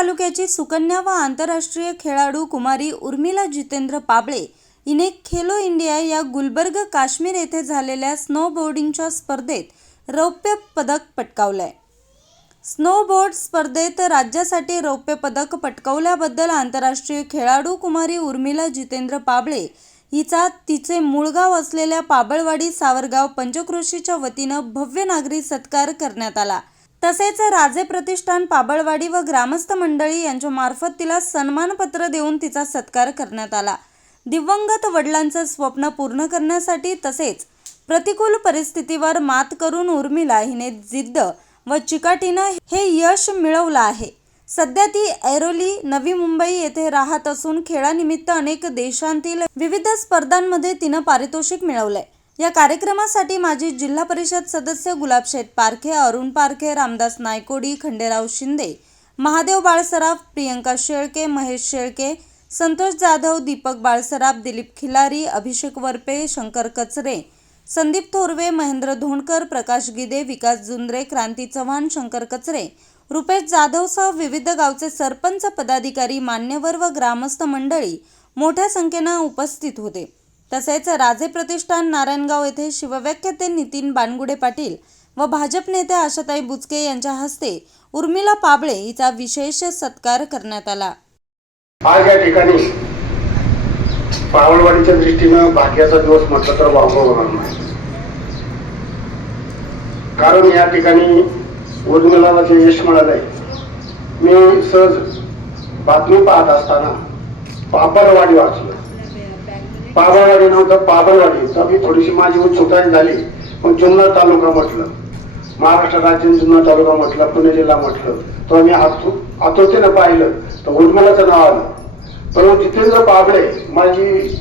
तालुक्याची सुकन्या व आंतरराष्ट्रीय खेळाडू कुमारी उर्मिला जितेंद्र पाबळे हिने खेलो इंडिया या गुलबर्ग काश्मीर येथे झालेल्या स्नोबोर्डिंगच्या स्पर्धेत रौप्य पदक पटकावलंय. स्नोबोर्ड स्पर्धेत राज्यासाठी रौप्य पदक पटकवल्याबद्दल आंतरराष्ट्रीय खेळाडू कुमारी उर्मिला जितेंद्र पाबळे हिचा तिचे मूळ गाव असलेल्या पाबळवाडी सावरगाव पंचक्रोशीच्या वतीनं भव्य नागरी सत्कार करण्यात आला. तसेच राजे प्रतिष्ठान पाबळवाडी व ग्रामस्थ मंडळी यांच्या मार्फत तिला सन्मानपत्र देऊन तिचा सत्कार करण्यात आला. दिवंगत वडिलांचं स्वप्न पूर्ण करण्यासाठी तसेच प्रतिकूल परिस्थितीवर मात करून उर्मिला हिने जिद्द व चिकाटीनं हे यश मिळवलं आहे. सध्या ती ऐरोली नवी मुंबई येथे राहत असून खेळानिमित्त अनेक देशांतील विविध स्पर्धांमध्ये तिनं पारितोषिक मिळवलंय. या कार्यक्रमासाठी माजी जिल्हा परिषद सदस्य गुलाबशेठ पारखे अरुण पारखे रामदास नायकोडी खंडेराव शिंदे महादेव बाळसराफ प्रियंका शेळके महेश शेळके संतोष जाधव दीपक बाळसराफ दिलीप खिलारी अभिषेक वरपे शंकर कचरे संदीप थोरवे महेंद्र धोंडकर प्रकाश गिदे विकास जुंद्रे क्रांती चव्हाण शंकर कचरे रुपेश जाधवसह विविध गावचे सरपंच पदाधिकारी मान्यवर व ग्रामस्थ मंडळी मोठ्या संख्येनं उपस्थित होते. तसेच राजे प्रतिष्ठान नारायणगाव येथे शिवव्याख्याते नितीन बानगुडे पाटील व भाजप नेते आशाताई बुचके यांच्या हस्ते उर्मिला पाबळे हिचा विशेष सत्कार करण्यात आला. आज या ठिकाणी पावलवाडीच्या दृष्टीनं भाग्याचा दिवस म्हटलं तर वावग होणार नाही. कारण या ठिकाणी उर्मिलाला जे यश मिळालंय मी सहज बातमी पाहत असताना पापडवाडी वाचलं. पाबळवाडी नव्हतं पाबळवाडी तर मी थोडीशी माझी उत्सुकता झाली. पण जुन्नर तालुका म्हटलं. महाराष्ट्र राज्य जुन्नर तालुका म्हटलं पुणे जिल्हा म्हटलं. तर मी आतो आतोतेनं पाहिलं. तर उर्मिलाचं नाव आलं. परंतु जितेंद्र पाबळे माझी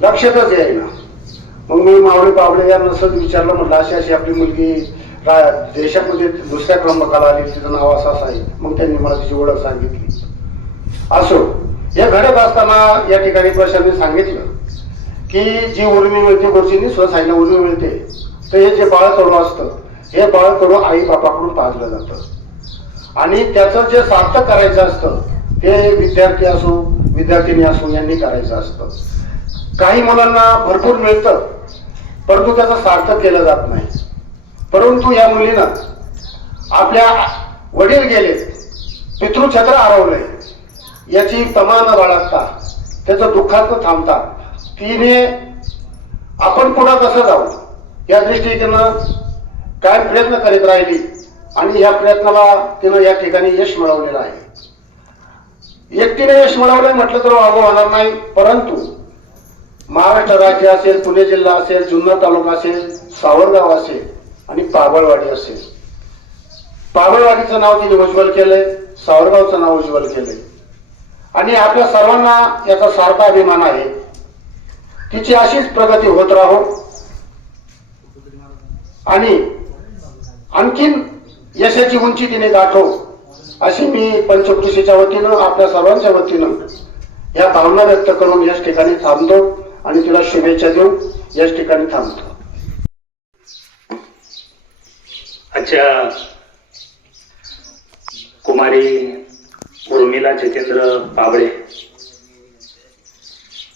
लक्षातच यायना मग मी मावळे पाबळे यांना सहज विचारलं म्हटलं अशी अशी आपली मुलगी रा- देशामध्ये दुसऱ्या क्रमांकाला आली. तिचं नाव असं असं आहे. मग त्यांनी मला तिची ओळख सांगितली. असो. हे घडत असताना या ठिकाणी प्रशांनी सांगितलं. की जी उर्मी मिळते गोष्टींनी स्वतः सांगितलं उर्मी मिळते. तर हे जे बाळकडू असतं हे बाळकडू आई बापाकडून पाजलं जातं. आणि त्याचं जे सार्थक करायचं असतं ते विद्यार्थी असो विद्यार्थिनी असो यांनी करायचं असतं. काही मुलांना भरपूर मिळतं परंतु त्याचं सार्थक केलं जात नाही. परंतु या मुलीनं आपल्या वडील गेले पितृछत्र हरवलंय याची तमा न बाळगता त्याचं दुःखात थांबता तिने आपण पुढं कसं जाऊ? या दृष्टीनं काय प्रयत्न करीत राहिली? आणि या प्रयत्नाला तिनं या ठिकाणी यश मिळवलेलं आहे. एकटीने यश मिळवलंय म्हटलं तर वागू होणार नाही परंतु महाराष्ट्र राज्य असेल पुणे जिल्हा असेल जुन्नर तालुका असेल सावरगाव असेल आणि पाबळवाडी असेल. पाबळवाडीचं नाव तिने उज्ज्वल केलंय सावरगावचं नाव उज्ज्वल केलंय. आणि आपल्या सर्वांना याचा सारखा अभिमान आहे. तिची अशीच प्रगती होत राहो आणि आणखीन यशाची उंची तिने गाठो अशी मी पंचकृषीच्या वतीनं आपल्या सर्वांच्या वतीनं या भावना व्यक्त करून याच ठिकाणी थांबतो आणि तिला शुभेच्छा देऊन याच ठिकाणी थांबतो. अच्छा कुमारी उर्मिला जितेंद्र पाबळे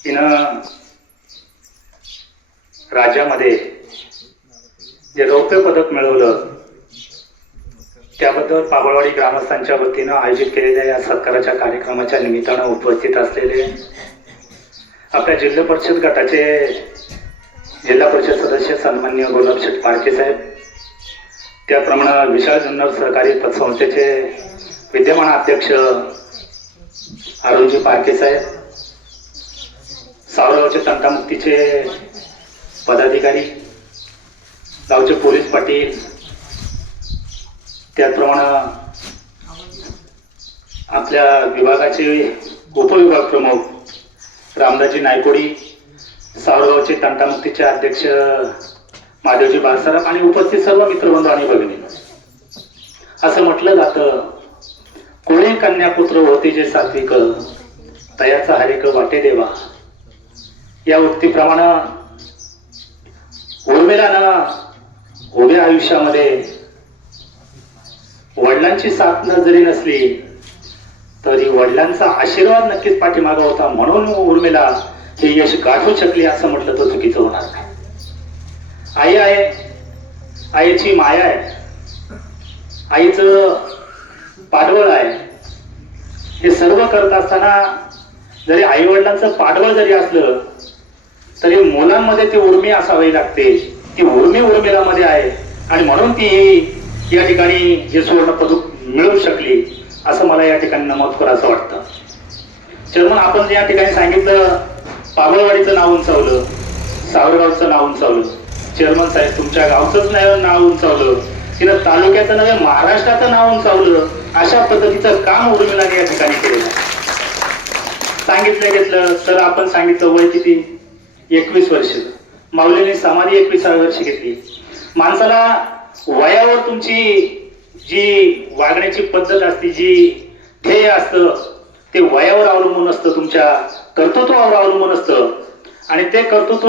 तिनं राज्यामध्ये जे रौप्य पदक मिळवलं त्याबद्दल पाबळवाडी ग्रामस्थांच्या वतीनं आयोजित केलेल्या या सत्काराच्या कार्यक्रमाच्या निमित्तानं उपस्थित असलेले आपल्या जिल्हा परिषद गटाचे जिल्हा परिषद सदस्य सन्मान्य गुलाबशेठ पारखे साहेब त्याप्रमाणे विशाल जुन्नर सहकारी पतसंस्थेचे विद्यमान अध्यक्ष अरुणजी पारखे साहेब सावरावचे तंटामुक्तीचे पदाधिकारी गावचे पोलीस पाटील त्याचप्रमाणे आपल्या विभागाचे उपविभाग प्रमुख रामदाजी नायकोडी सावरगावचे तंटामुक्तीचे अध्यक्ष महादेवजी बाळसराफ आणि उपस्थित सर्व मित्रबंधू आणि भगिनी. असं म्हटलं जातं कोणी कन्यापुत्र होते जे सात्विक तयाचा हरिक वाटे देवा या उक्तीप्रमाणे उर्मिलानं उभ्या आयुष्यामध्ये वडिलांची साथ जरी नसली तरी वडिलांचा आशीर्वाद नक्कीच पाठीमागा होता. म्हणून उर्मिला हे यश गाठू शकली असं म्हटलं तर चुकीचं होणार नाही. आई आहे. आईची माया आहे. आईचं पाठबळ आहे. हे सर्व करत असताना जरी आई वडिलांचं पाठबळ जरी असलं तरी मुलांमध्ये ती उर्मी असावी लागते. ती उर्मी उर्मिला मध्ये आहे. आणि म्हणून ती या ठिकाणी हे सुवर्ण पदक मिळवू शकली असं मला या ठिकाणी नमूद करायचं वाटतं. चर्मन आपण या ठिकाणी सांगितलं पागळवाडीचं नाव उंचावलं सावरगावचं नाव उंचावलं चेअरमन साहेब तुमच्या गावचंच नाही नाव उंचावलं तिनं तालुक्याचं नव्हे महाराष्ट्राचं नाव उंचावलं अशा पद्धतीचं काम उर्मिलाने या ठिकाणी केलेलं सांगितलं घेतलं सर आपण सांगितलं वय किती? एकवीस वर्ष. माऊलीने समाधी एकविसाव्या वर्षी घेतली. माणसाला वयावर तुमची जी वागण्याची पद्धत असते जी ध्येय असतं ते वयावर अवलंबून असतं तुमच्या कर्तृत्वावर अवलंबून असतं. आणि ते कर्तृत्व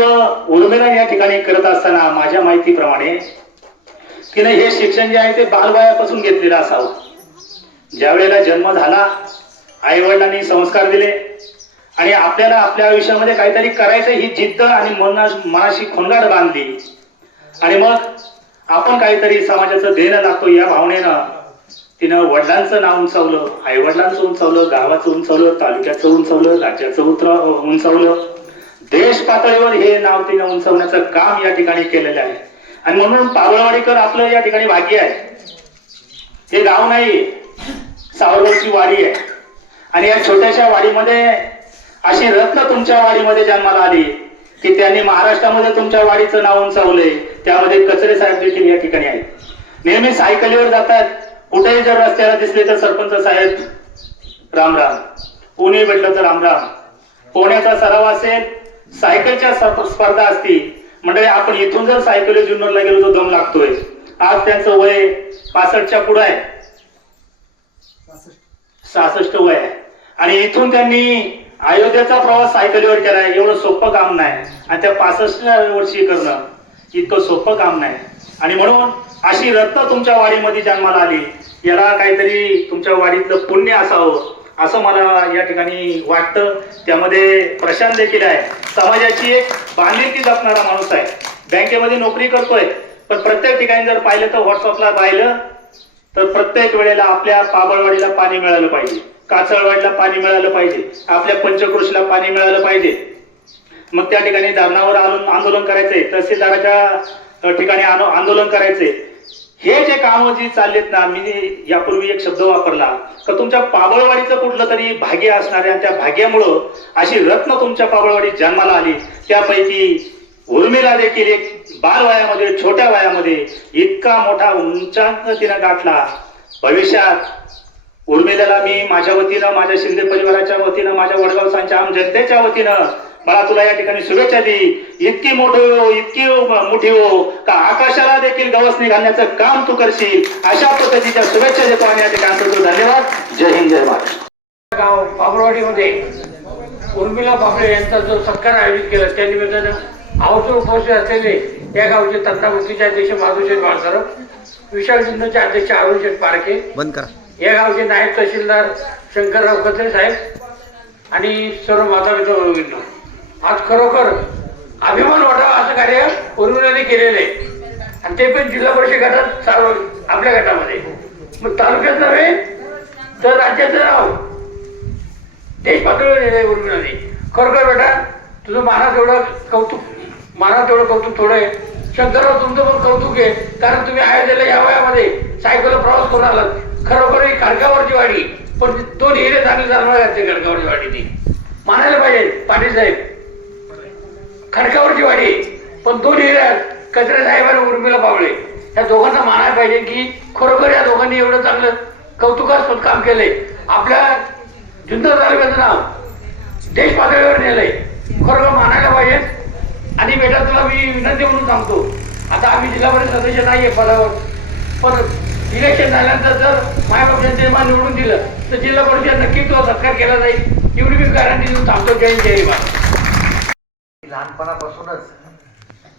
उर्मिला या ठिकाणी करत असताना माझ्या माहितीप्रमाणे तिने हे शिक्षण जे आहे ते बालवयापासून घेतलेलं असावं. ज्या वेळेला जन्म झाला आई वडिलांनी संस्कार दिले आणि आपल्याला आपल्या आयुष्यामध्ये काहीतरी करायचं ही जिद्द आणि मना मनाशी खोंगाट बांधली. आणि मग आपण काहीतरी समाजाचं देणं लागतो या भावनेनं तिनं वडिलांचं नाव उंचावलं आई वडिलांचं उंचावलं गावाचं उंचावलं तालुक्याचं उंचावलं राज्याचं उतर उंचावलं. देश पातळीवर हे नाव तिनं उंचावण्याचं काम या ठिकाणी केलेलं आहे. आणि म्हणून पावळवाडीकर आपलं या ठिकाणी भाग्य आहे. हे गाव नाही सावरगावची वाडी आहे. आणि या छोट्याशा वाडीमध्ये अशी रत्न तुमच्या वाडीमध्ये जन्माला आली की त्यांनी महाराष्ट्रामध्ये तुमच्या वाडीचं नाव उंचावलंय त्यामध्ये कचरे साहेब देखील या ठिकाणी आहेत. नेहमी सायकलीवर जातात कुठेही जर रस्त्याला दिसले तर सरपंच साहेब राम राम. कोणी भेटलं तर राम राम. पोहण्याचा सराव असेल सायकलच्या स्प- स्पर्धा असतील म्हणजे आपण इथून जर सायकली जुन्नरला गेलो तर दम लागतोय. आज त्यांचं वय पासष्टच्या पुढे आहे. सहासष्ट वय आहे. आणि इथून त्यांनी अयोध्याचा प्रवास सायकलीवर केलाय एवढं सोपं काम नाही. आणि त्या पासष्ट वर्षी करणं इतकं सोपं काम नाही. आणि म्हणून अशी रत्न तुमच्या वाडीमध्ये जन्माला आली. याला काहीतरी तुमच्या वाडीतलं पुण्य असावं असं मला या ठिकाणी वाटतं. त्यामध्ये प्रशांत देखील आहे. समाजाची एक बांधिलकी जपणारा माणूस आहे. बँकेमध्ये नोकरी करतोय पण प्रत्येक ठिकाणी जर पाहिलं तर व्हॉट्सअपला पाहिलं तर प्रत्येक वेळेला आपल्या पाबळवाडीला पाणी मिळालं पाहिजे. काचळवाडीला पाणी मिळालं पाहिजे. आपल्या पंचकृषीला पाणी मिळालं पाहिजे. मग त्या ठिकाणी धरणावर आंदोलन आंदोलन करायचंय. तहसीलदाराच्या ठिकाणी आंदोलन करायचंय. हे जे कामं जी चाललेत ना मी यापूर्वी एक शब्द वापरला. तर तुमच्या पाबळवाडीचं कुठलं तरी भाग्य असणाऱ्या त्या भाग्यामुळं अशी रत्न तुमच्या पाबळवाडीत जन्माला आली. त्यापैकी उर्मिला देखील एक बाल वयामध्ये छोट्या वयामध्ये इतका मोठा उंचांक तिनं गाठला. भविष्यात उर्मिलेला मी माझ्या वतीनं माझ्या शिंदे परिवाराच्या वतीनं माझ्या वडगावसांच्या आम जनतेच्या वतीनं मला तुला या ठिकाणी शुभेच्छा दी इतकी मोठी हो इतकी मोठी हो का आकाशाला देखील गवसणी घालण्याचं काम तू करशील अशा पद्धतीच्या शुभेच्छा देतो आणि या ठिकाणी करतो धन्यवाद. जय हिंद जय महाराष्ट्र. गाव पाबरवाडीमध्ये उर्मिला पापळे यांचा जो सत्कार आयोजित केला त्या निमित्तानं आवर्जून उपस्थित असलेले या गावचे तंत्रामुक्तीचे अध्यक्ष माधवशेठ बाळसरफ विशाल जिल्ह्याचे अध्यक्ष अरुण शेठ पारखे बंद करा. या गावचे नायब तहसीलदार शंकरराव कत्रे साहेब आणि सर्व माता पिता आज खरोखर अभिमान वाटावा असं कार्य उर्मिलाने केलेलं आहे. आणि ते पण जिल्हा परिषद गटात चालू आपल्या गटामध्ये. मग तालुक्यात नव्हे तर राज्याचं नाव. देश पातळीवर नेलंय उर्मिलाने खरोखर बेटा तुझं माना तेवढं कौतुक माना तेवढं कौतुक थोडं आहे. शंकरराव तुमचं पण कौतुक आहे. कारण तुम्ही अयोध्येला या वयामध्ये सायकल प्रवास करून आलात. खरोखर ही खडकावरची वाडी. पण दोन हिरे चांगले चालवायला लागते खडकावरची वाडी ती. मानायला पाहिजे पाटील साहेब. खडकावरची वाडी. पण दोन हिरे कचरे साहेब आणि उर्मिला पावळे या दोघांना मानायला पाहिजे की खरोखर या दोघांनी एवढं चांगलं कौतुकास्पद काम केलंय. आपल्या जुन्नर तालुक्याचं नाव देश पातळीवर नेलंय. खरोखर मानायला पाहिजे. आणि बेटा तुला मी विनंती म्हणून सांगतो. आता आम्ही जिल्हा परिषद सदस्य नाहीये पदावर. पण इलेक्शन झाल्यानंतर जर मायबापांचे मान निवडून दिलं तर जिल्हा परिषद नक्की तो सत्कार केला जाईल. एवढी मी गॅरंटी देऊन सांगतो. जय जय लहानपणापासूनच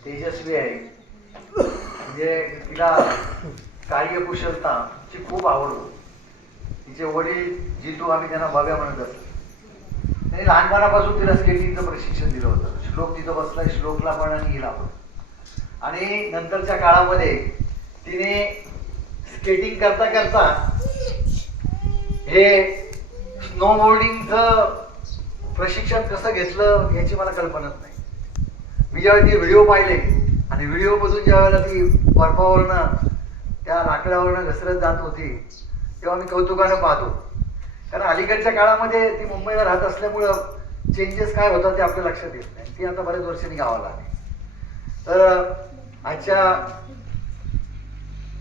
तेजस्वी आहे. म्हणजे तिला कार्यकुशलताची खूप आवड तिचे वडील जितू आम्ही त्यांना बव्या म्हणत असतो. त्यांनी लहानपणापासून तिला स्केटिंगचं प्रशिक्षण दिलं होतं. श्लोक तिथं बसला श्लोकला पण आणि हिला पण. आणि नंतरच्या काळामध्ये तिने स्केटिंग करता करता हे स्नोबोर्डिंगच प्रशिक्षण कसं घेतलं याची मला कल्पनाच नाही. मी ज्यावेळी ती व्हिडिओ पाहिले आणि व्हिडिओ बसून ज्या वेळेला ती बर्फावरनं त्या लाकडावरनं घसरत जात होती तेव्हा मी कौतुकानं पाहतो. कारण अलीकडच्या काळामध्ये ती मुंबईला राहत असल्यामुळं चेंजेस काय होतात ते आपल्या लक्षात येत नाही. ती आता बऱ्याच वर्षांनी गावाला आली. तर आजच्या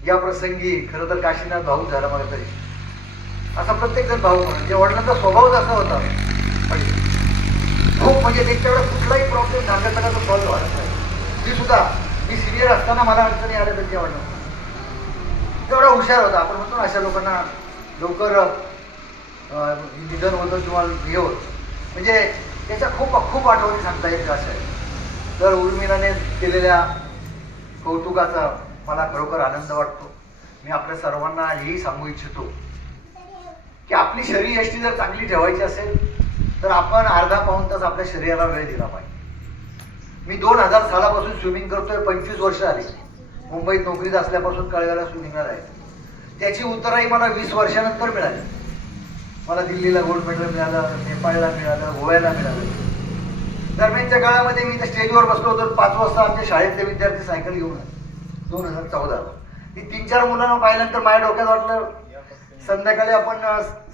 या प्रसंगी खरं तर काशीनाथ भाऊ झाला मला तरी. असा प्रत्येक जण भाऊ म्हणून. त्या वडिलांचा स्वभावच असा होता. पहिले खूप म्हणजे त्यांच्याकडे कुठलाही प्रॉब्लेम सांगायचा तो सॉल्व्ह व्हायला पाहिजे मी सुद्धा मी सिनियर असताना मला अडचणी आल्या त्यांच्या वडिलांना. तेवढा हुशार होता. आपण म्हणतो ना अशा लोकांना लवकर निधन होतं किंवा हे होतं. म्हणजे त्याच्या खूप खूप आठवणी सांगता येईल असं आहे तर उर्मिलाने केलेल्या कौतुकाचा मला खरोखर आनंद वाटतो. मी आपल्या सर्वांना हेही सांगू इच्छितो की आपली शरीर यष्टी जर चांगली ठेवायची असेल तर आपण अर्धा पाऊन तास आपल्या शरीराला वेळ दिला पाहिजे. मी दोन हजार सालापासून स्विमिंग करतोय पंचवीस वर्ष आली मुंबईत नोकरीत असल्यापासून कळव्याला स्विमिंगला आहे त्याची उत्तरही मला वीस वर्षानंतर मिळाली. मला दिल्लीला गोल्ड मेडल मिळालं नेपाळला मिळालं गोव्याला मिळालं. दरम्यानच्या काळामध्ये मी त्या स्टेजवर बसलो तर पाच वाजता आमच्या शाळेतले विद्यार्थी सायकल घेऊन आले. दोन हजार चौदाला ती तीन चार मुलांना पाहिल्यानंतर माझ्या डोक्यात वाटलं संध्याकाळी आपण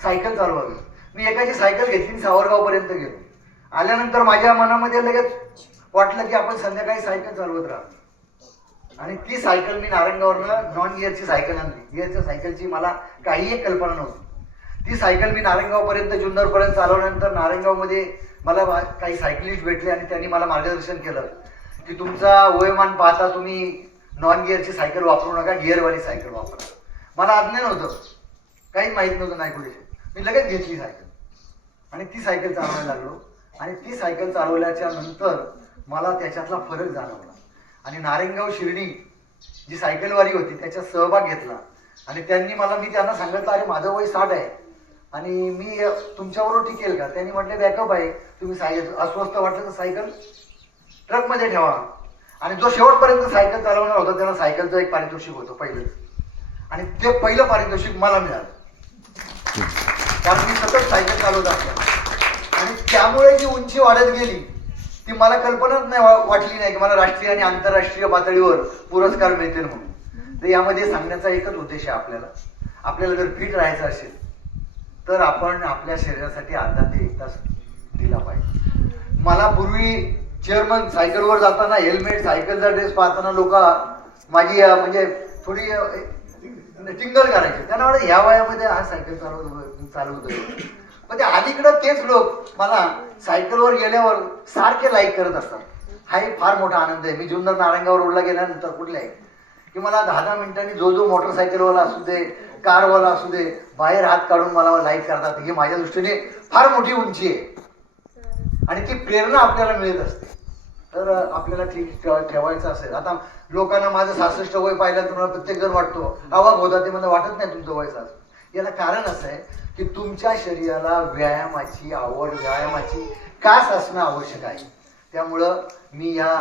सायकल चालवावी मी एकाची सायकल घेतली सावरगाव पर्यंत गेलो. आल्यानंतर माझ्या मनामध्ये लगेच वाटलं की आपण संध्याकाळी सायकल चालवत राहू. आणि ती सायकल मी नारायणगावरनं नॉन गिअरची सायकल आणली. गिअरच्या सायकलची मला काही एक कल्पना नव्हती. ती सायकल मी नारायणगावपर्यंत जुन्नरपर्यंत चालवल्यानंतर नारायणगावमध्ये मला काही सायकलिस्ट भेटले आणि त्यांनी मला मार्गदर्शन केलं. की तुमचा वयोमान पाहता तुम्ही नॉन गिअरची सायकल वापरू नका गिअरवाली सायकल वापरा मला अज्ञान होतं काहीच माहीत नव्हतं नाही कुठे मी लगेच घेतली सायकल आणि ती सायकल चालवायला लागलो. आणि ती सायकल चालवल्याच्या नंतर मला त्याच्यातला फरक जाणवला. आणि नारेंगाव शिर्डी जी सायकलवारी होती त्याच्यात सहभाग घेतला. आणि त्यांनी मला मी त्यांना सांगितलं अरे माझं वय साठ आहे. आणि मी अ, तुमच्याबरोबर टिकेल का? त्यांनी म्हटलं बॅकअप आहे. तुम्ही साय अस्वस्थ वाटलं तर सायकल ट्रकमध्ये ठेवा. आणि जो शेवटपर्यंत सायकल चालवणार होता त्याला सायकलचं एक पारितोषिक होतं पहिलं आणि ते पहिलं पारितोषिक मला मिळालं. कारण मी सतत सायकल चालवत असतो. आणि त्यामुळे जी उंची वाढत गेली ती मला कल्पनाच नाही वा- वाटली नाही की मला राष्ट्रीय आणि आंतरराष्ट्रीय पातळीवर पुरस्कार मिळतील म्हणून. तर यामध्ये सांगण्याचा एकच उद्देश आहे आपल्याला. आपल्याला जर फिट राहायचं असेल तर आपण आपल्या शरीरासाठी अर्धा ते एक तास दिला पाहिजे. मला पूर्वी चेअरमन सायकलवर जाताना हेल्मेट सायकलचा ड्रेस पाहताना लोक माझी म्हणजे थोडी टिंगल करायचे त्यांना वाटत ह्या वयामध्ये हा सायकल चालवतो चालवतोय पण ते अलीकडं तेच लोक मला सायकलवर गेल्यावर सारखे लाईक करत असतात. हा एक फार मोठा आनंद आहे. मी जुन्नर नारंगावर रोडला गेल्यानंतर कुठले आहे? की मला दहा दहा मिनिटांनी जो जो मोटरसायकलवाला असू दे कारवाला असू दे बाहेर हात काढून मला लाईक करतात. ही माझ्या दृष्टीने फार मोठी उंची आहे. आणि ती प्रेरणा आपल्याला मिळत असते. तर आपल्याला ठीक ठेवायचं असेल. आता लोकांना माझं सासष्ट वय पाहिलं तुम्हाला प्रत्येक जण वाटतो अवाक होता ते मला वाटत नाही तुमचं वय सासष्ट याला कारण असं आहे की तुमच्या शरीराला व्यायामाची आवड व्यायामाची कास असणं आवश्यक आहे. त्यामुळं मी या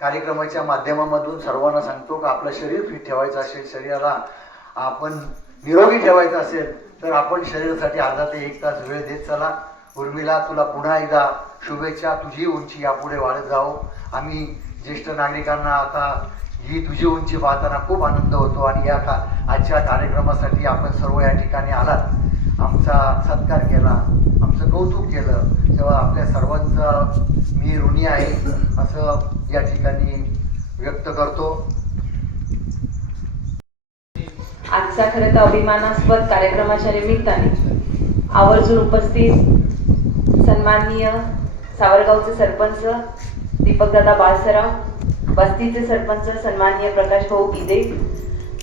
कार्यक्रमाच्या माध्यमामधून सर्वांना सांगतो की आपलं शरीर फिट ठेवायचं असेल शरीराला आपण निरोगी ठेवायचं असेल तर आपण शरीरासाठी अर्धा ते एक तास वेळ देत चला. उर्मिला तुला पुन्हा एकदा शुभेच्छा. तुझी उंची यापुढे वाढत जाओ आम्ही ज्येष्ठ नागरिकांना आता ही तुझी उंची पाहताना खूप आनंद होतो आणि या का आजच्या कार्यक्रमासाठी आपण सर्व या ठिकाणी आलात. आमचा सत्कार केला. आमचं कौतुक केलं. तेव्हा आपल्या सर्वांचं मी ऋणी आहे असं या ठिकाणी व्यक्त करतो. आजचा खरं तर अभिमानास्पद कार्यक्रमाच्या निमित्ताने आवर्जून उपस्थित सन्माननीय सावरगावचे सरपंच दीपकदादा बाळसराव बस्तीचे सरपंच सन्माननीय प्रकाश भाऊ गिदे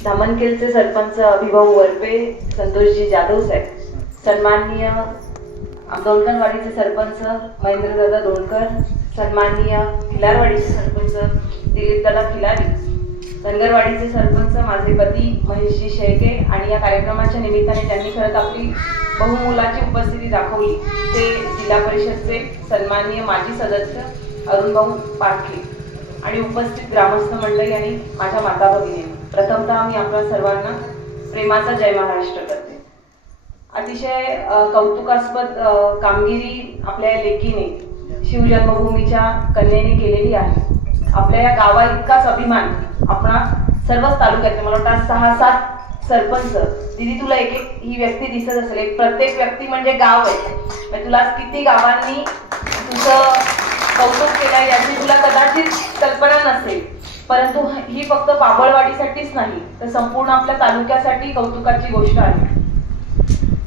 धामनकेलचे सरपंच अभिभाऊ वरपे संतोषजी जाधव साहेब. सन्माननीय दोनकनवाडीचे सरपंच महेंद्रदादा दोनकर सन्माननीय खिलारवाडीचे सरपंच दिलीपदादा खिलारी. धनगरवाडीचे सरपंच माझे पती महेशजी शेळके आणि या कार्यक्रमाच्या निमित्ताने ज्यांनी खरंच आपली बहुमोलाची उपस्थिती दाखवली. ते जिल्हा परिषदचे सन्माननीय माजी सदस्य अरुणभाऊ पाटले आणि उपस्थित ग्रामस्थ मंडळी आणि माझ्या माता भगिनी प्रथमतः मी आपल्या सर्वांना प्रेमाचा जय महाराष्ट्र करते. अतिशय कौतुकास्पद कामगिरी आपल्या लेखीने शिवजन्मभूमीच्या कन्येने केलेली आहे. आपल्या या गावा इतकाच अभिमान. आपणा सर्वच तालुक्यातले मला वाटतं सहा सात सरपंच. दिदी तुला एक एक ही व्यक्ती दिसत असेल. एक प्रत्येक व्यक्ती म्हणजे गाव आहे. म्हणजे तुला किती गावांनी तुझं कौतुक केलं याची तुला कदाचित कल्पना नसेल. परंतु ही फक्त बाबळवाडीसाठीच नाही तर संपूर्ण आपल्या तालुक्यासाठी कौतुकाची गोष्ट आहे.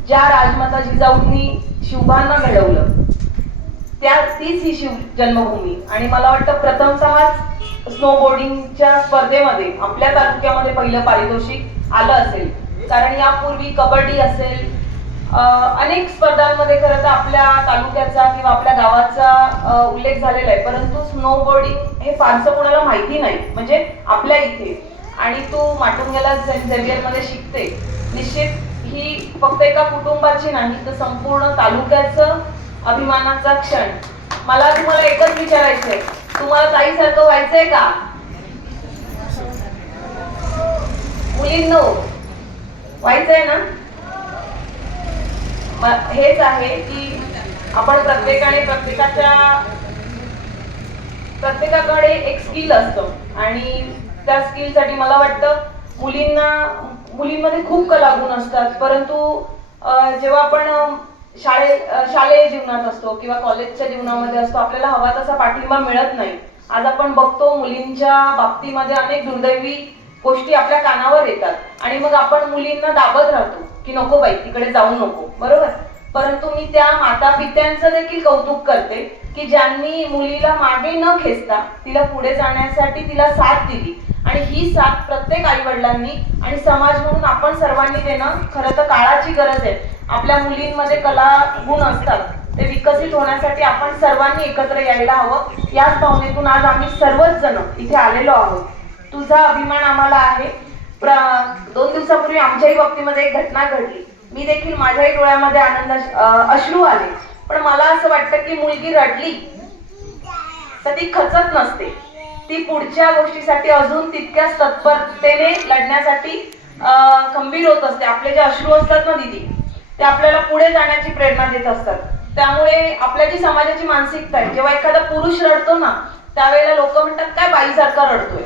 ज्या राजमाता जिजाऊंनी शिवभांना घडवलं त्या तीच ही शिव जन्मभूमी. आणि मला वाटतं प्रथमतःच स्नोबोर्डिंगच्या स्पर्धेमध्ये आपल्या तालुक्यामध्ये पहिलं पारितोषिक आलं असेल. कारण यापूर्वी कबड्डी असेल अनेक स्पर्धांमध्ये खरं तर आपल्या तालुक्याचा किंवा आपल्या गावाचा उल्लेख झालेला आहे. परंतु स्नोबोर्डिंग हे फारसं कोणाला माहिती नाही. म्हणजे आपल्या इथे. आणि तू माटुंग्याला झेवियरमध्ये शिकते. निश्चित ही फक्त एका कुटुंबाची नाही तर संपूर्ण तालुक्याचं अभिमानाचा क्षण. मला तुम्हाला एकच विचारायचंय. तुम्हाला ताईसारखं व्हायचंय का? मुलींनो व्हायचंय ना? हेच आहे की आपण प्रत्येकाने प्रत्येकाच्या प्रत्येकाकडे एक स्किल असतं. आणि त्या स्किलसाठी मला वाटतं मुलींना मुलींमध्ये खूप कलागुण असतात. परंतु जेव्हा आपण शाळे शालेय जीवनात असतो किंवा कॉलेजच्या जीवनामध्ये असतो आपल्याला हवा तसा पाठिंबा मिळत नाही. आज आपण बघतो मुलींच्या बाबतीमध्ये अनेक दुर्दैवी गोष्टी आपल्या कानावर येतात. आणि मग आपण मुलींना दाबत राहतो की नको बाई तिकडे जाऊ नको. बरोबर? परंतु मी त्या माता पित्यांचं देखील कौतुक करते की ज्यांनी मुलीला मागे न खेचता तिला पुढे जाण्यासाठी तिला साथ दिली. आणि ही साथ प्रत्येक आई वडिलांनी आणि समाज म्हणून आपण सर्वांनी देणं खरं तर काळाची गरज आहे. आपल्या मुलींमध्ये कला गुण असतात ते विकसित होण्यासाठी आपण सर्वांनी एकत्र यायला हवं. याच भावनेतून आज आम्ही सर्वच जण इथे आलेलो आहोत. तुझा अभिमान आम्हाला आहे. प्र- दोन दिवसापूर्वी आमच्याही बाबतीमध्ये एक घटना घडली. मी देखील माझ्याही डोळ्यामध्ये आनंद अश्रू आले. पण मला असं वाटतं की मुलगी रडली तर ती खचत नसते. ती पुढच्या गोष्टीसाठी अजून तितक्याच तत्परतेने लढण्यासाठी अं, खंबीर होत असते. आपले जे अश्रू असतात ना दिदी ते आपल्याला पुढे जाण्याची प्रेरणा देत असतात. त्यामुळे आपल्या जी समाजाची मानसिकता आहे जेव्हा एखादा पुरुष रडतो ना त्यावेळेला लोक म्हणतात काय बाईसारखा रडतोय.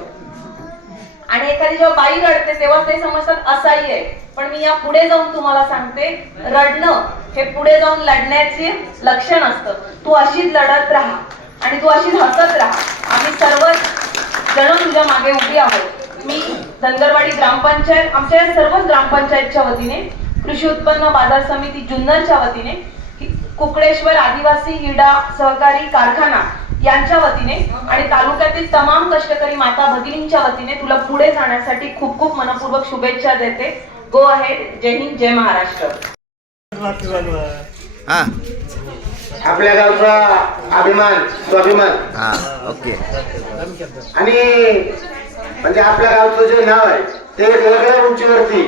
आणि एखादी जेव्हा बाई रडते तेव्हा ते समजतात असाही आहे. पण मी या पुढे जाऊन तुम्हाला सांगते रडणं हे पुढे जाऊन लढण्याचे लक्षण असतं. तू अशीच लढत राहा आणि तू अशीच हसत राहा. आम्ही सर्वच जण तुझ्या मागे उभी आहोत. मी धनगरवाडी ग्रामपंचायत आमच्या या सर्वच ग्रामपंचायतच्या वतीने कृषी उत्पन्न बाजार समिती जुन्नरच्या वतीने कुकडेश्वर आदिवासी हिरडा सहकारी कारखाना यांच्या वतीने आणि तालुक्यातील तमाम कष्टकरी माता भगिनींच्या वतीने तुला पुढे जाण्यासाठी खूप खूप मनपूर्वक शुभेच्छा देते. Go ahead Jai Hind Jai Maharashtra. हा. आपल्या गावचा अभिमान स्वाभिमान. हा ओके. आणि म्हणजे आपल्या गावचं जे नाव आहे ते एक उंचीवरती.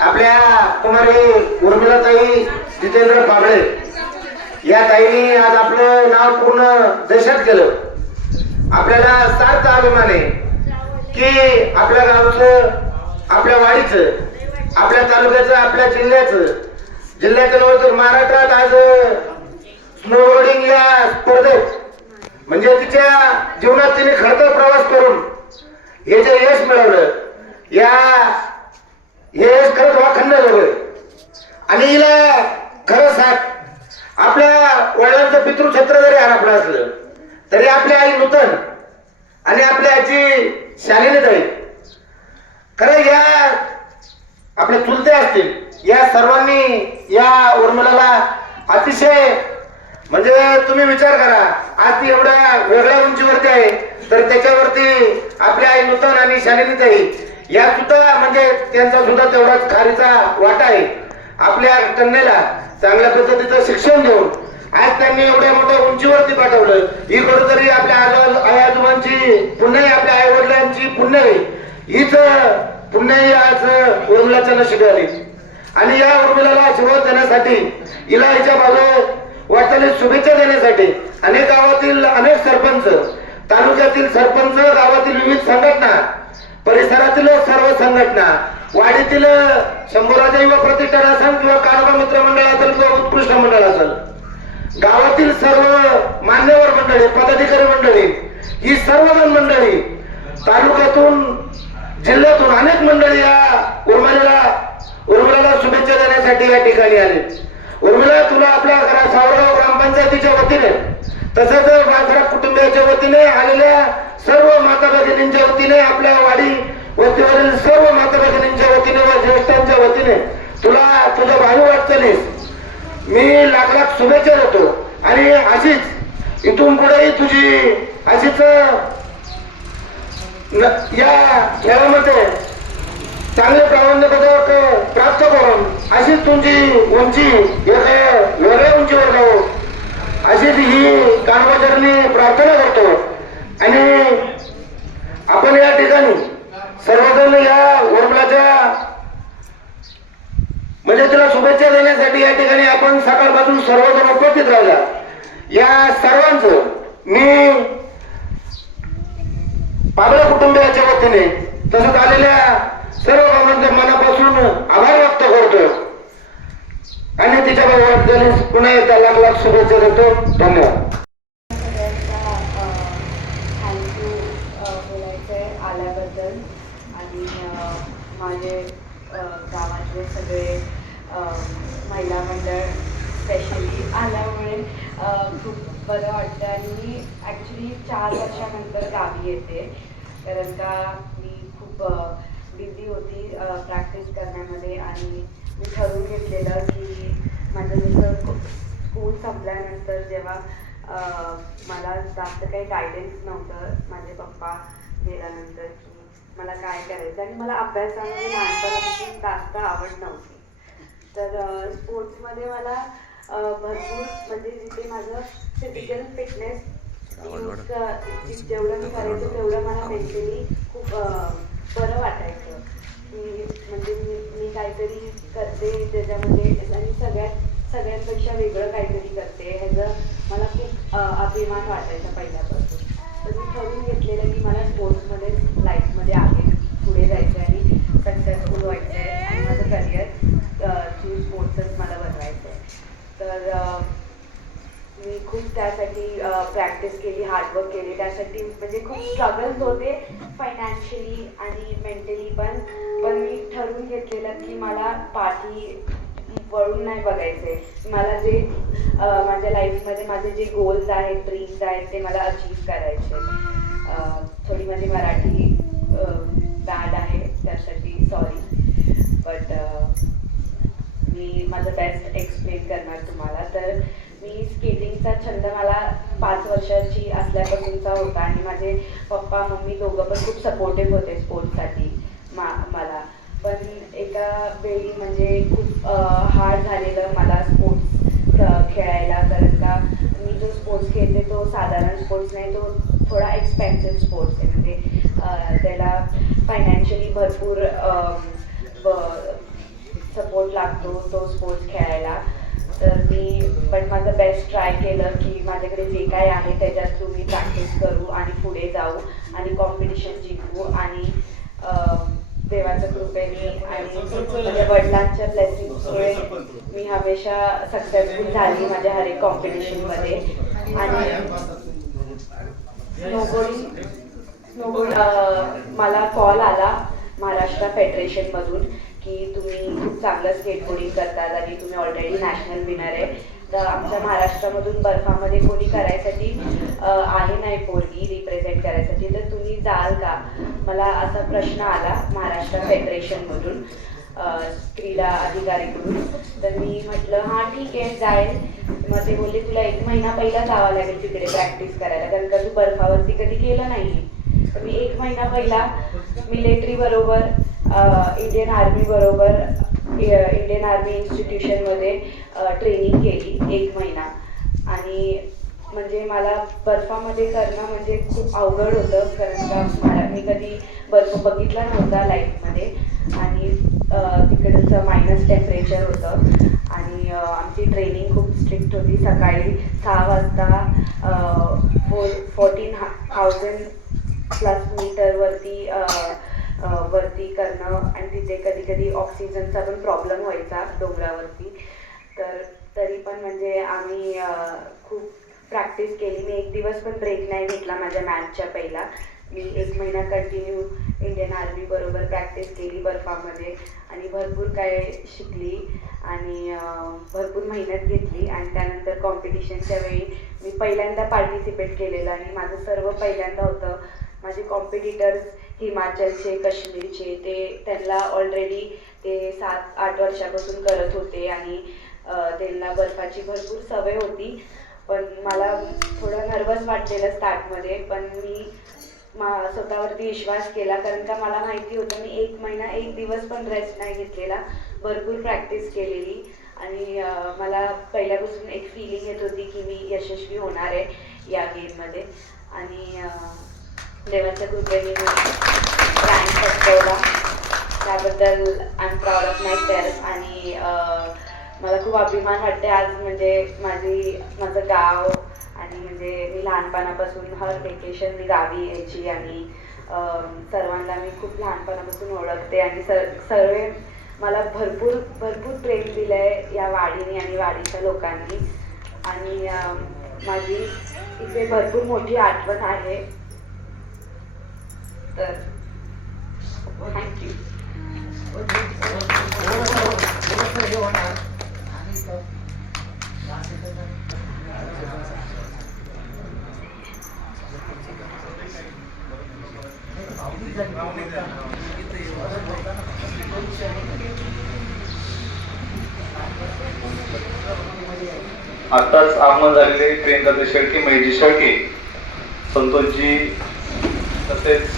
आपल्या कुमारी उर्मिला ताई जितेंद्र पाबळे या ताईने आज आपलं नाव पूर्ण देशात केलं. आपल्याला सार्थ अभिमान आहे की आपल्या गावचं आपल्या वाडीचं आपल्या तालुक्याचं आपल्या जिल्ह्याचं जिल्ह्याचं नव्हे तर महाराष्ट्रात आज स्नोबोर्डिंग या स्पर्धेत. म्हणजे तिच्या जीवनात तिने खडतर प्रवास करून हे जे यश मिळवलं. या हे खरंच वाखंड झालं आणि हिला खरं साथ आपल्या वडिलांचं पितृक्षेत्र जरी हरपलं असलं तरी आपली आई नूतन आणि आपली आजी शालिनी ताई खरं या आपले चुलते असतील या सर्वांनी या उर्मिलाला अतिशय म्हणजे तुम्ही विचार करा आज ती एवढ्या वेगळ्या उंचीवरती आहे तर त्याच्यावरती आपली आई नूतन आणि शालिनीताई या सुद्धा म्हणजे त्यांचा सुद्धा तेवढाच खारीचा वाटा आहे. आपल्या कन्येला चांगल्या पद्धतीचं शिक्षण देऊन आज त्यांनी एवढ्या मोठ्या उंचीवरती पाठवलं. ही कुठेतरी आपल्या आई आजोबांची पुन्हाही आपल्या आई वडिलांची पुण्य आहे. हीच पुण्याही आज उर्मिलाच्या नशीब आली आणि या उर्मिलाला आशीर्वाद देण्यासाठी हिला हिच्या बाजू वाटचालीत शुभेच्छा देण्यासाठी अनेक गावातील अनेक सरपंच तालुक्यातील सरपंच गावातील विविध संघटना परिसरातील सर्व संघटना वाडीतील शंभूराजा युवा प्रतिष्ठान असेल किंवा कानबा मित्र मंडळ असेल किंवा उत्कृष्ट मंडळ असेल गावातील सर्व मान्यवर मंडळी पदाधिकारी मंडळी ही सर्वजण मंडळी तालुक्यातून जिल्ह्यातून अनेक मंडळी या उर्मिला उर्मिलाला शुभेच्छा देण्यासाठी या ठिकाणी आले उर्मिला तुला आपल्या घरा सावरगाव ग्रामपंचायतीच्या वतीने तसंच माझ्या कुटुंबियाच्या वतीने आलेल्या सर्व माता भगिनींच्या वतीने आपल्या वाडी वतीवरील सर्व माता भगिनींच्या वतीने व ज्येष्ठांच्या वतीने तुला तुझ्या भावी वाटचालीस मी लाख लाख शुभेच्छा देतो. आणि अशीच इथून पुढेही तुझी अशीच या खेळामध्ये चांगले प्रावीण्य पदक प्राप्त करून अशीच तुमची उंची एक वेगळ्या उंचीवर जाऊ. अशीच ही कानबाजारांनी प्रार्थना करतो. आणि आपण या ठिकाणी सर्वजण या उर्मलाच्या म्हणजे तिला शुभेच्छा देण्यासाठी या ठिकाणी आपण सकाळपासून सर्वजण उपस्थित राहिला. या सर्वांचं मी पागळ कुटुंबियाच्या वतीने तसंच आलेल्या सर्व बाबांच्या मनापासून आभार व्यक्त करतो आणि तिच्या वाटचालीस पुन्हा एकदा लाख लाख शुभेच्छा देतो. धन्यवाद सगळ्यांचा थँक्यू आहे आल्याबद्दल. आणि माझे गावातले सगळे महिला मंडळ स्पेशली आल्यामुळे खूप बरं वाटतं. आणि मी ॲक्च्युली चार वर्षानंतर गावी येते. कारण का मी खूप बिझी होती प्रॅक्टिस करण्यामध्ये. आणि मी ठरवून घेतलेलं की माझं जसं स्कूल संपल्यानंतर जेव्हा मला जास्त काही गायडन्स नव्हतं माझे पप्पा गेल्यानंतर की मला काय करायचं? आणि मला अभ्यासामध्ये लहानपणापासून जास्त आवड नव्हती. तर स्पोर्ट्समध्ये मला भरपूर म्हणजे जिथे माझं फिजिकल फिटनेस जेवढं मी करायचं तेवढं मला मेंटली खूप बरं वाटायचं. की म्हणजे मी मी काहीतरी करते त्याच्यामध्ये आणि सगळ्यात सगळ्यांपेक्षा वेगळं काहीतरी करते. ह्याचं मला खूप अभिमान वाटायचा पहिल्यापासून तर मी ठरवून घेतलेलं की मला स्पोर्ट्समध्ये लाईफमध्ये आहे पुढे जायचं आहे आणि सक्सेसफुल व्हायचं आहे आणि माझं करिअर थ्रू स्पोर्ट्सच मला बनवायचं आहे तर अ, मी खूप त्यासाठी प्रॅक्टिस केली हार्डवर्क केली त्यासाठी म्हणजे खूप स्ट्रगल्स होते फायनान्शियली आणि मेंटली पण पण मी ठरवून घेतलेलं की मला पाठी वळून नाही बघायचे मला जे माझ्या लाईफमध्ये माझे जे गोल्स आहेत ड्रीम्स आहेत ते मला अचीव करायचे थोडी माझी मराठी बॅड आहे त्यासाठी सॉरी बट मी माझं बेस्ट एक्सप्लेन करणार तुम्हाला. तर मी स्केटिंगचा छंद मला पाच वर्षाची असल्यापासूनचा होता आणि माझे पप्पा मम्मी दोघं पण खूप सपोर्टिव्ह होते स्पोर्ट्ससाठी मा मला. पण एका वेळी म्हणजे खूप हार्ड झालेलं मला स्पोर्ट्स खेळायला. कारण का मी जो स्पोर्ट्स खेळते तो साधारण स्पोर्ट्स नाही तो थोडा एक्सपेन्सिव्ह स्पोर्ट्स आहे. म्हणजे त्याला फायनान्शियली भरपूर सपोर्ट लागतो तो स्पोर्ट्स खेळायला. तर मी पण माझं बेस्ट ट्राय केलं की माझ्याकडे जे काय आहे त्याच्या थ्रू मी प्रॅक्टिस करू आणि पुढे जाऊ आणि कॉम्पिटिशन जिंकू आणि देवाच्या कृपेने आणि माझ्या वडिलांच्या ब्लेसिंगमुळे मी हमेशा सक्सेसफुल झाली माझ्या हर एक कॉम्पिटिशनमध्ये आणि मला कॉल आला महाराष्ट्र फेडरेशनमधून की तुम्ही खूप चांगलं स्केटबोर्डिंग करतात आणि तुम्ही ऑलरेडी नॅशनल विनर आहे. आमच्या महाराष्ट्रामधून बर्फामध्ये कोणी करायसाठी आहे नाही पोरगी रिप्रेझेंट करायसाठी तर तुम्ही जाल का? मला असा प्रश्न आला महाराष्ट्र फेडरेशनमधून क्रीडा अधिकारीकडून. तर मी म्हटलं हां ठीक आहे जाईल. मग ते बोलले तुला एक महिना पहिला जावं लागेल तिकडे प्रॅक्टिस करायला कारण का तू बर्फावरती कधी केलं नाही तर मी एक महिना पहिला मिलिटरी बरोबर इंडियन आर्मी बरोबर इंडियन आर्मी इन्स्टिट्यूशनमध्ये ट्रेनिंग केली एक महिना. आणि म्हणजे मला बर्फामध्ये करणं म्हणजे खूप अवघड होतं कारण का मला मी कधी बर्फ बघितला नव्हता लाईफमध्ये. आणि तिकडचं मायनस टेम्परेचर होतं. आणि आमची ट्रेनिंग खूप स्ट्रिक्ट होती. सकाळी सहा वाजता फोर फोर्टीन हा थाउजंड प्लस मीटरवरती वरती करणं आणि तिथे कधी कधी ऑक्सिजनचा पण प्रॉब्लेम व्हायचा डोंगरावरती. तर तरी पण म्हणजे आम्ही खूप प्रॅक्टिस केली. मी एक दिवस पण ब्रेक नाही घेतला माझ्या मॅचच्या पहिला. मी एक महिना कंटिन्यू इंडियन आर्मीबरोबर प्रॅक्टिस केली बर्फामध्ये आणि भरपूर काय शिकली आणि भरपूर मेहनत घेतली आणि त्यानंतर कॉम्पिटिशनच्या वेळी मी पहिल्यांदा पार्टिसिपेट केलेलं आणि माझं सर्व पहिल्यांदा होतं. माझे कॉम्पिटिटर्स हिमाचलचे काश्मीरचे ते त्यांना ऑलरेडी ते सात आठ वर्षापासून करत होते आणि त्यांना बर्फाची भरपूर सवय होती. पण मला थोडं नर्वस वाटलेलं स्टार्टमध्ये पण मी मा स्वतःवरती विश्वास केला कारण का मला माहिती होतं मी एक महिना एक दिवस पण रेस्ट नाही घेतलेला. भरपूर प्रॅक्टिस केलेली. आणि मला पहिल्यापासून एक फिलिंग येत होती की मी यशस्वी होणार आहे या गेममध्ये आणि देवाच्या कृपेने मी रँक पटकवला. त्याबद्दल I am proud of myself आणि मला खूप अभिमान वाटते आज म्हणजे माझी माझं गाव आणि म्हणजे मी लहानपणापासून हर वेकेशन मी गावी यायची आणि सर्वांना मी खूप लहानपणापासून ओळखते आणि सर सर्व मला भरपूर भरपूर प्रेम दिलं आहे या वाडीने आणि वाडीच्या लोकांनी. आणि माझी इथे भरपूर मोठी आठवण आहे. तर थँक्यू आताच आगमन झालेले प्रियंका शेळके महेशजी शेळके संतोषजी तसेच